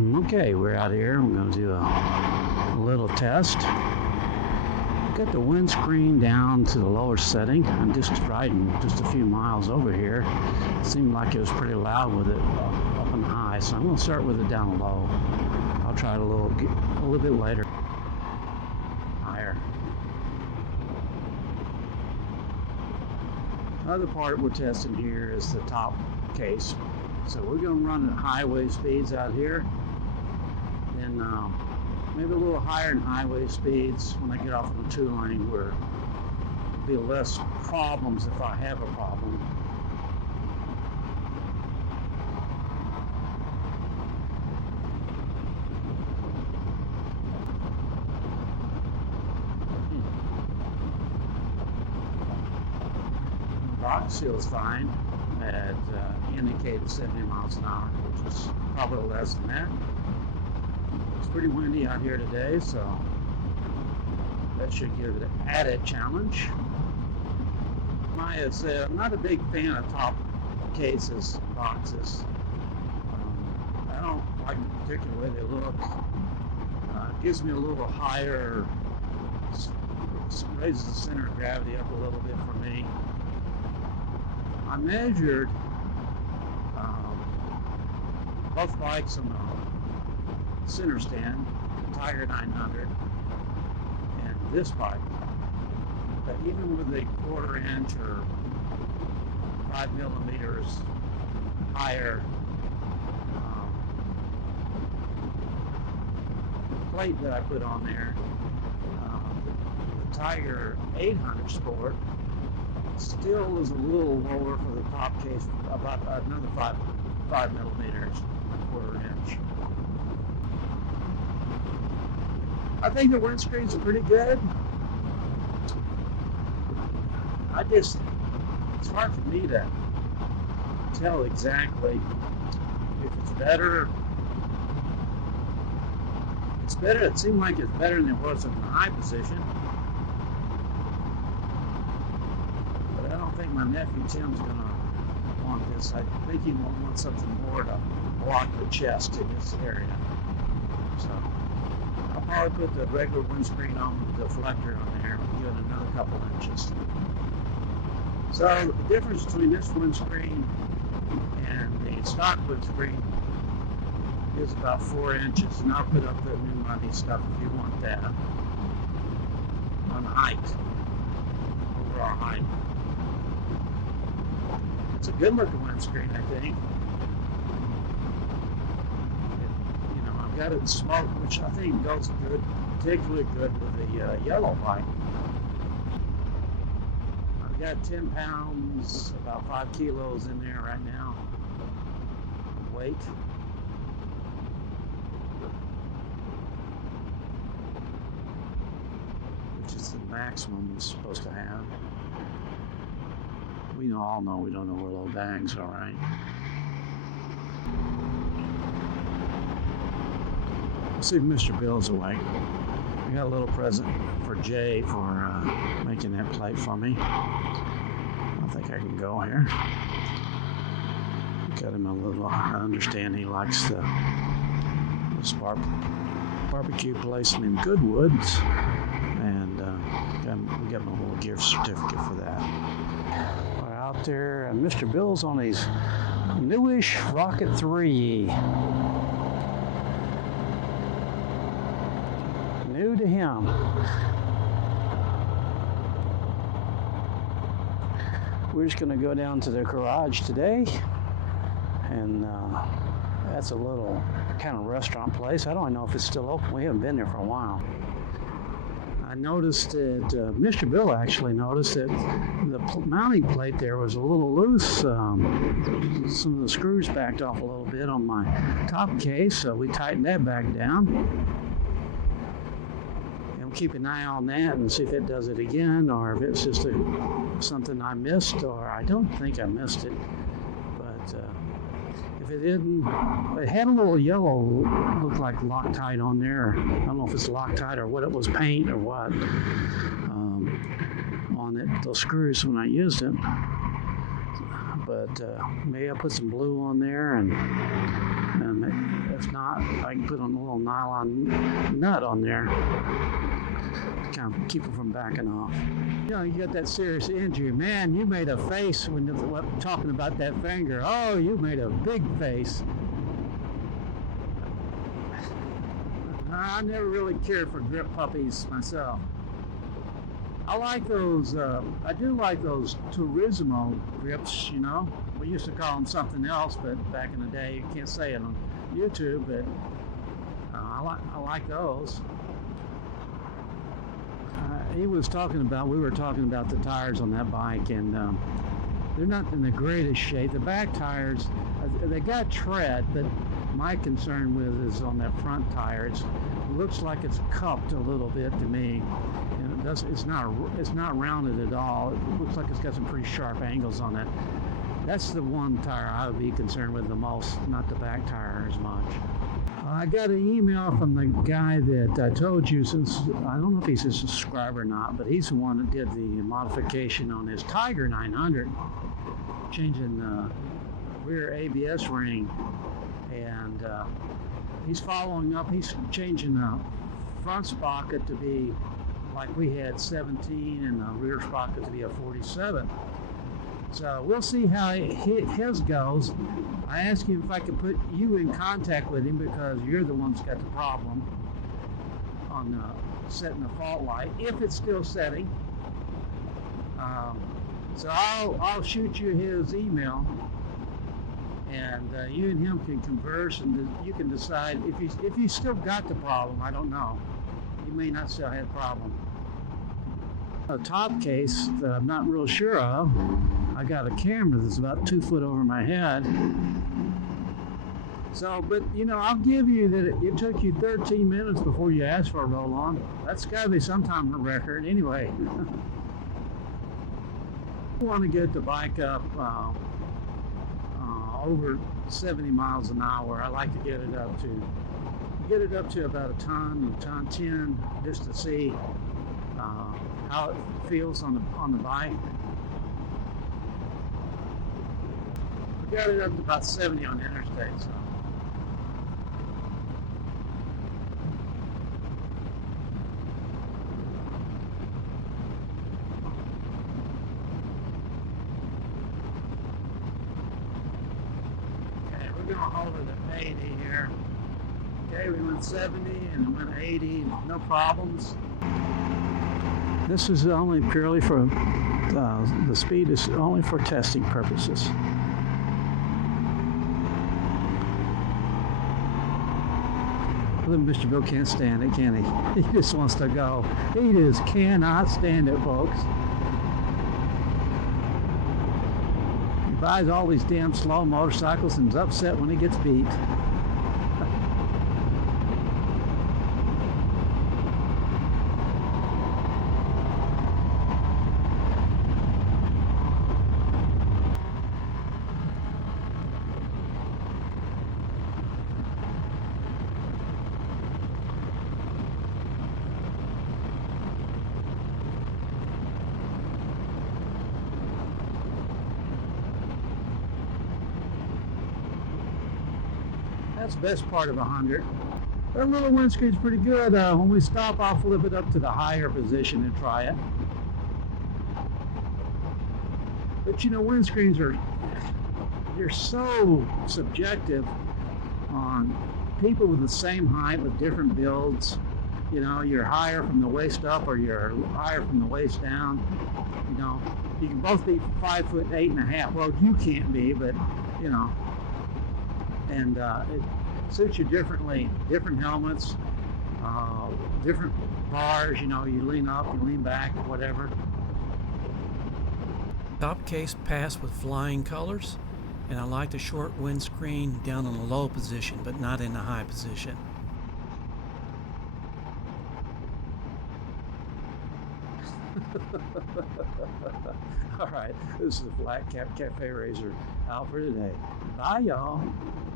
Okay, we're out here. We're going to do a little test. Got the windscreen down to the lower setting. I'm just riding just a few miles over here. It seemed like it was pretty loud with it up and high, so I'm going to start with it down low. I'll try it a little bit later. Higher. Other part we're testing here is the top case. So we're going to run at highway speeds out here, and maybe a little higher than highway speeds when I get off on the 2-lane, where there'll be less problems if I have a problem. Box feels fine at indicated 70 miles an hour, which is probably less than that. It's pretty windy out here today, so that should give it an added challenge. Maya said, I'm not a big fan of top cases and boxes. I don't like the particular way they look. It gives me a little higher, raises the center of gravity up a little bit for me. I measured both bikes on the center stand, the Tiger 900, and this bike. But even with a 1/4 inch or 5 millimeters higher plate that I put on there, the Tiger 800 Sport still is a little lower for the top case, about another 5 millimeters, 1/4 inch. I think the windscreen's pretty good. It's hard for me to tell exactly if it's better. It's better, it seemed like it's better than it was in the high position. But I don't think my nephew Tim's gonna want this. I think he will want something more to block the chest in this area. So I'll probably put the regular windscreen on the deflector on there and give it another couple inches. So the difference between this windscreen and the stock windscreen is about 4 inches, and I'll put up the new money stuff if you want that on height, overall height. It's a good looking windscreen, I think. I've got it in smoke, which I think goes good, particularly good with the yellow light. I've got 10 pounds, about 5 kilos in there right now, weight. Which is the maximum it's supposed to have. We all know we don't know where low bags are, right? Let's see if Mr. Bill's awake. I got a little present for Jay for making that plate for me. I think I can go here. Got him a little, I understand he likes the barbecue place named Goodwood's, and we got him a little gift certificate for that. We're out there, and Mr. Bill's on his newish Rocket 3. New to him. We're just going to go down to the garage today, and that's a little kind of restaurant place. I don't know if it's still open. We haven't been there for a while. I noticed that Mr. Bill actually noticed that the mounting plate there was a little loose. Some of the screws backed off a little bit on my top case, so we tightened that back down. Keep an eye on that and see if it does it again, or if it's just something I missed, or I don't think I missed it. But if it didn't, it had a little yellow, looked like Loctite on there. I don't know if it's Loctite or what it was, paint or what, on it, those screws when I used it. but maybe I'll put some blue on there, and if not, I can put on a little nylon nut on there, kind of keep it from backing off. You know, you got that serious injury. Man, you made a face when talking about that finger. Oh, you made a big face. I never really cared for grip puppies myself. I like those, I do like those Turismo grips, you know. We used to call them something else, but back in the day, you can't say it on YouTube, but I like those. We were talking about the tires on that bike, and they're not in the greatest shape. The back tires, they got tread, but my concern with is on that front tire. It looks like it's cupped a little bit to me, and it's not rounded at all. It looks like it's got some pretty sharp angles on it. That's the one tire I would be concerned with the most, not the back tire as much. I got an email from the guy that I told you, since I don't know if he's a subscriber or not, but he's the one that did the modification on his Tiger 900, changing the rear ABS ring, and he's following up. He's changing the front sprocket to be like we had 17 and the rear sprocket to be a 47. So we'll see how his goes. I asked him if I could put you in contact with him because you're the one that's got the problem on setting the fault light, if it's still setting. So I'll shoot you his email, and you and him can converse, and you can decide if you still got the problem. I don't know. You may not still have a problem. A top case that I'm not real sure of. I got a camera that's about 2 foot over my head. So, but you know, I'll give you that it took you 13 minutes before you asked for a roll-on. That's got to be some time a record. Anyway, I want to get the bike up over 70 miles an hour. I like to get it up to about a ton 10, just to see how it feels on the bike. We got it up to about 70 on the interstate, so. Okay, we're gonna hold it at 80 here. Okay, we went 70 and went 80, no problems. This is only purely for, the speed is only for testing purposes. Mr. Bill can't stand it, can he? He just wants to go. He just cannot stand it, folks. He buys all these damn slow motorcycles and is upset when he gets beat. That's the best part of 100. That little windscreen's pretty good. When we stop, I'll flip it up to the higher position and try it. But you know, windscreens they're so subjective on people with the same height with different builds. You know, you're higher from the waist up or you're higher from the waist down. You know, you can both be 5'8.5". Well, you can't be, but you know. And it suits you differently. Different helmets, different bars. You know, you lean up, you lean back, whatever. Top case passed with flying colors, and I like the short windscreen down in a low position, but not in a high position. All right, this is the Flat Cap Cafe Racer out for today. Bye, y'all.